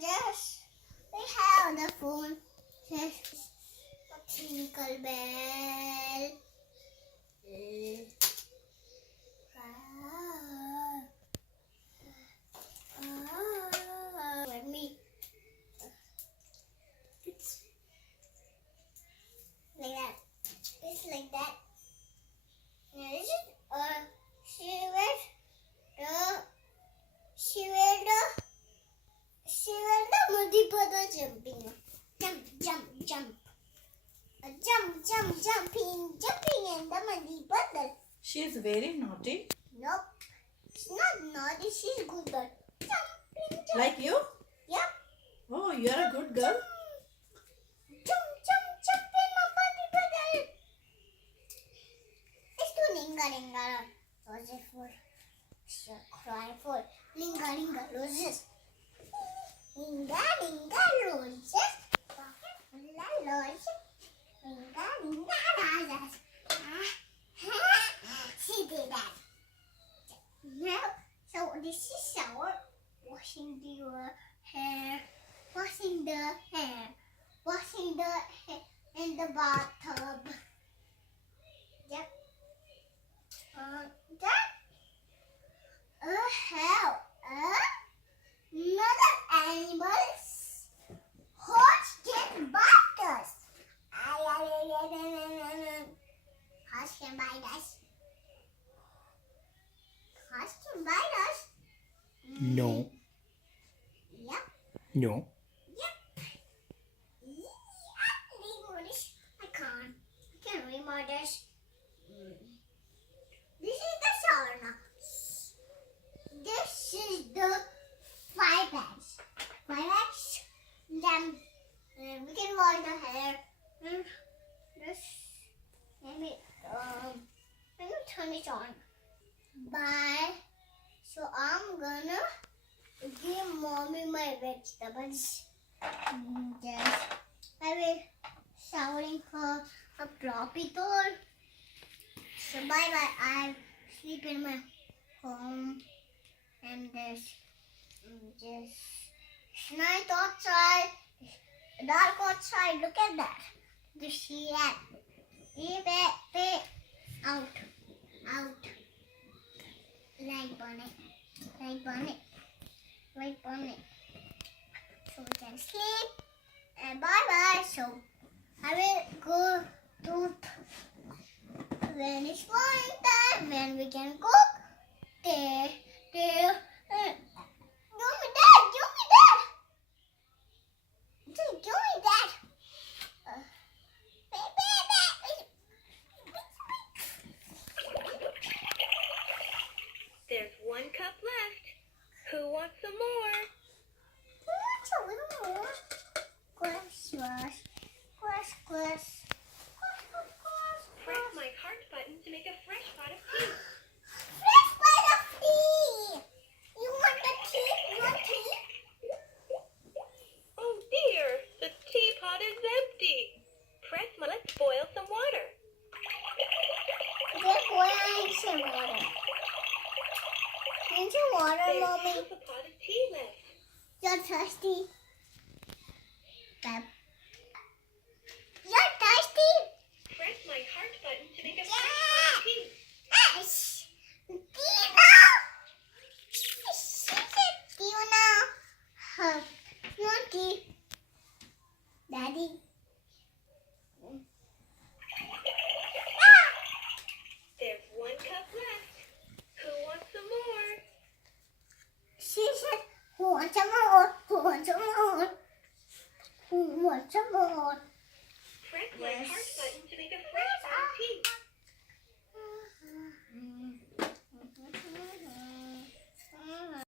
Just we have the phone. Just a tinkle bell. Let me. It's like that. It's like that. Now this is she will the Madhipada jumping. Jump. Jumping in the Madhipada. She is very naughty. Nope. She's not naughty. She's good girl. Jumping. Like you? Yep. Oh, you are a good girl. Jump in my Madhipada. It's to linga. Roses for. Cry for. Linga roses. Linga roses. Linga roses. She did that. Now, so this is our washing the hair. Washing the hair in the bathtub. Yep. That have another animals hot can bite us. Horse can bite us. Horse can bite us. No. Yep. No. I can't read this. This is the sauna. This is the 5 bags. 5 bags. Then we can wash the hair. This let me turn it on. Bye. So I'm gonna give mommy my vegetables. Yes. I will showering her a tropical. So bye. I sleep in my home and this night outside, dark outside. Look at that. Do you see that? Out. Light bonnet. So we can sleep. And bye. So I will go to when it's morning time, when we can cook. There. Give me that. There's 1 cup left. Who wants some more? Who wants a little more? Squish. Press my heart button to make a fresh pot of tea. Fresh pot of tea. You want the tea? You want tea? Oh dear, the teapot is empty. Let's boil some water. They're boiling some water. Drink some water, There's Mommy. half a pot of tea left. You're thirsty? You're thirsty? Press my heart button to make a fresh pot of tea. Yes. Tea now. Tea now. No tea. Daddy. There's 1 cup left. Who wants some more? She said, who wants some more? Who wants some more? Who wants some more? Press my heart button